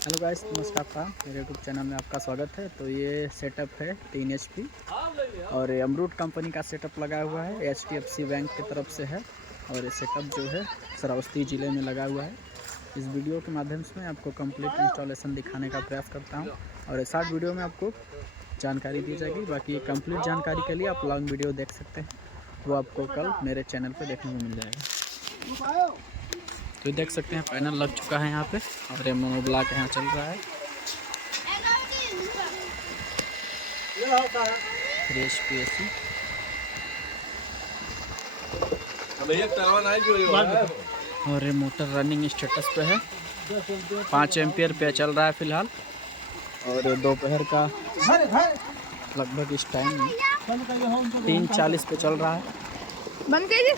Hello guys, नमस्कार था मेरे यूट्यूब चैनल में आपका स्वागत है। तो ये सेटअप है 3 HP और ये अमरूद कंपनी का सेटअप लगा हुआ है, HDFC बैंक की तरफ से है। और ये सेटअप जो है श्रावस्ती ज़िले में लगा हुआ है। इस वीडियो के माध्यम से मैं आपको कंप्लीट इंस्टॉलेशन दिखाने का प्रयास करता हूँ और इस शॉर्ट वीडियो में आपको जानकारी दी जाएगी। बाकी ये कंप्लीट जानकारी के लिए आप लॉन्ग वीडियो देख सकते हैं, वो आपको कल मेरे चैनल पर देखने को मिल जाएगा। तो देख सकते हैं पैनल लग चुका है यहाँ पे और ये मोनो ब्लॉक यहाँ चल रहा है। 3 HP AC और ये मोटर रनिंग स्टेटस पे है। 5 एम्पियर पे चल रहा है फिलहाल और दोपहर का लगभग इस टाइम 3:40 पे चल रहा है। बंद कीजिए।